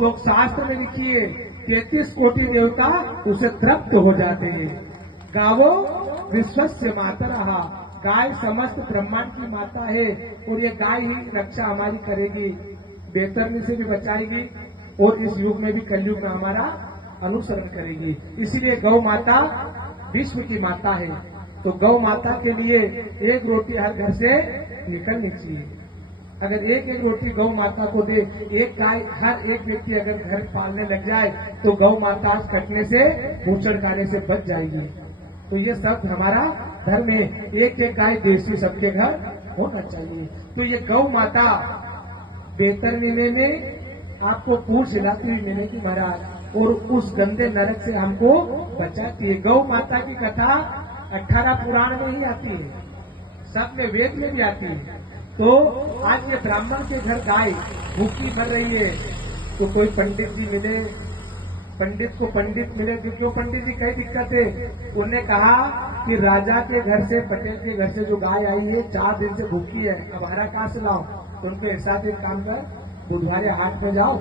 तो शास्त्र में लिखिए 33 कोटि देवता उसे तृप्त हो जाते हैं। गावो विश्वस्य मातरः, गाय समस्त ब्रह्मांड की माता है और ये गाय ही रक्षा हमारी करेगी, बेतरनी से भी बचाएगी और इस युग में भी कलयुग में हमारा अनुसरण करेगी। इसीलिए गौ माता विश्व की माता है। तो गौ माता के लिए एक रोटी हर घर से निकलनी चाहिए। अगर एक एक रोटी गौ माता को दे, एक गाय हर एक व्यक्ति अगर घर पालने लग जाए तो गौ माता कटने से भूचड़ खाने से बच जाएगी। तो ये सब हमारा धर्म है, एक एक गाय देशी सबके घर होना चाहिए। तो ये गौ माता बेहतर मिले में आपको पूछ हिलाती हुई मिलेगी महाराज, और उस गंदे नरक से हमको बचाती है। गौ माता की कथा 18 पुराण में ही आती है, सब में वेद में भी आती है। तो आज ये ब्राह्मण के घर गाय भूखी मर रही है तो कोई पंडित जी मिले, पंडित को पंडित मिले, क्यों पंडित जी कई दिक्कत है। उन्होंने कहा कि राजा के घर से, पटेल के घर से जो गाय आई है 4 दिन से भूखी है, अब हरा कहाँ से लाओ। तो उनके हिसाब से एक काम कर, बुधवार हाट में जाओ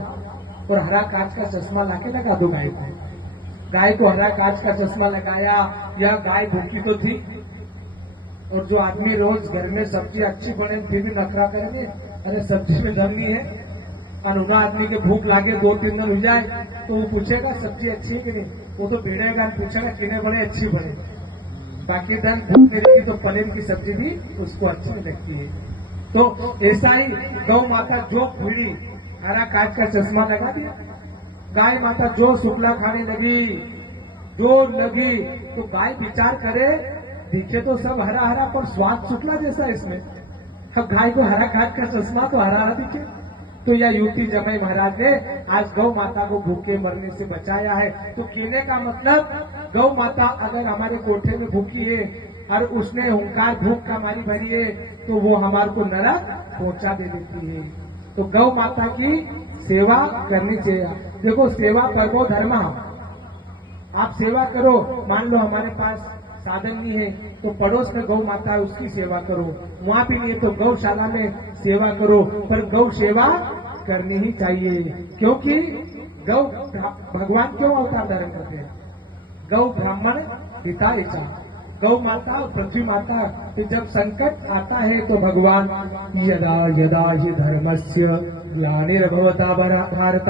और हरा कांच का चश्मा लाके लगा दो गाय को। गाय को हरा कांच का चश्मा लगाया, यह गाय भूखी तो थी। और जो आदमी रोज घर में सब्जी अच्छी बने फिर भी नखरा करेंगे, अरे सब्जी में दम नहीं है। और आदमी के भूख लागे 2-3 दिन हो जाए तो वो पूछेगा सब्जी अच्छी है कि नहीं, वो तो भिड़ेगा, पूछेगा किने बने अच्छी बने। बाकी दिन भूख नहीं रहेगी तो पनीर की सब्जी भी उसको अच्छी नहीं लगती है। तो ऐसा ही गौ माता जो भीड़ी हरा कांच का चश्मा लगा दिया, गाय माता जो शुक्ला खाने लगी, जो लगी, तो गाय विचार करे दिखे तो सब हरा हरा पर स्वाद शुक्ला जैसा इसमें। अब गाय को हरा कांच का चश्मा तो हरा हरा दिखे। तो यह युवती जमाई महाराज ने आज गौ माता को भूखे मरने से बचाया है। तो कहने का मतलब गौ माता अगर हमारे कोठे में भूखी है और उसने हुंकार भूख का मारी भरी है तो वो हमारे को नरक पहुंचा दे देती है। तो गौ माता की सेवा करनी चाहिए। देखो सेवा परमो धर्म, आप सेवा करो। मान लो हमारे पास साधन नहीं है तो पड़ोस में गौ माता है उसकी सेवा करो, वहाँ भी नहीं है तो गौशाला में सेवा करो, पर गौ सेवा करनी ही चाहिए। क्योंकि गौ भगवान क्यों अवतार धारण करते हैं? गौ ब्राह्मण पिता ऐसा, गौ माता पृथ्वी माता। तो जब संकट आता है तो भगवान यदा यदा हि धर्मस्य ग्लानिर्भवता भारत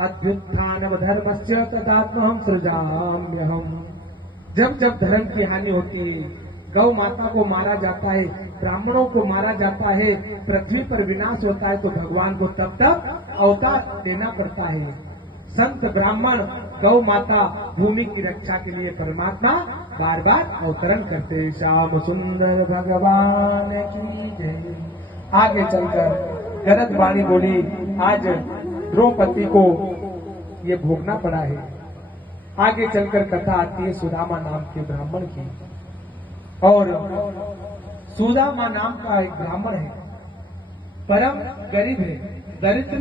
अभ्युत्थानम धर्मस्य तदात्महं सृजाम्यहम्। जब जब धर्म की हानि होती है, गौ माता को मारा जाता है, ब्राह्मणों को मारा जाता है, पृथ्वी पर विनाश होता है, तो भगवान को तब तक अवतार देना पड़ता है। संत ब्राह्मण गौ माता भूमि की रक्षा के लिए परमात्मा बार बार अवतरण करते हैं। श्याम सुंदर भगवान की जय। आगे चलकर गरज वाणी बोली, आज द्रौपदी को ये भोगना पड़ा है। आगे चलकर कथा आती है सुदामा नाम के ब्राह्मण की। और सुदामा नाम का एक ब्राह्मण है, परम गरीब है, दरिद्र